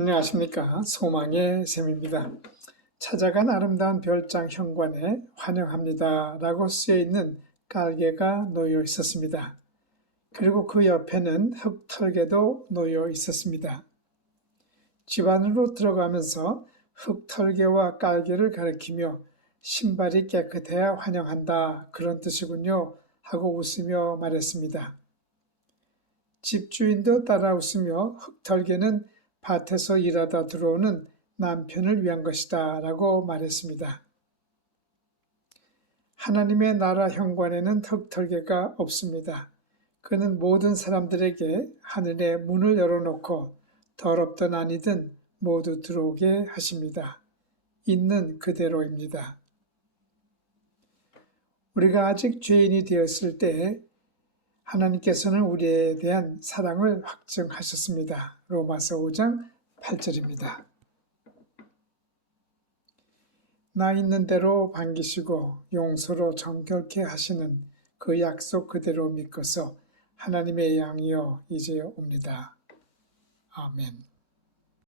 안녕하십니까. 소망의 샘입니다. 찾아간 아름다운 별장 현관에 환영합니다. 라고 쓰여 있는 깔개가 놓여 있었습니다. 그리고 그 옆에는 흙털개도 놓여 있었습니다. 집 안으로 들어가면서 흙털개와 깔개를 가리키며 신발이 깨끗해야 환영한다. 그런 뜻이군요. 하고 웃으며 말했습니다. 집주인도 따라 웃으며 흙털개는 밭에서 일하다 들어오는 남편을 위한 것이다 라고 말했습니다. 하나님의 나라 현관에는 흙털개가 없습니다. 그는 모든 사람들에게 하늘의 문을 열어놓고 더럽든 아니든 모두 들어오게 하십니다. 있는 그대로입니다. 우리가 아직 죄인이 되었을 때 하나님께서는 우리에 대한 사랑을 확증하셨습니다. 로마서 5장 8절입니다. 나 있는 대로 반기시고 용서로 정결케 하시는 그 약속 그대로 믿고서 하나님의 양이여 이제 옵니다. 아멘.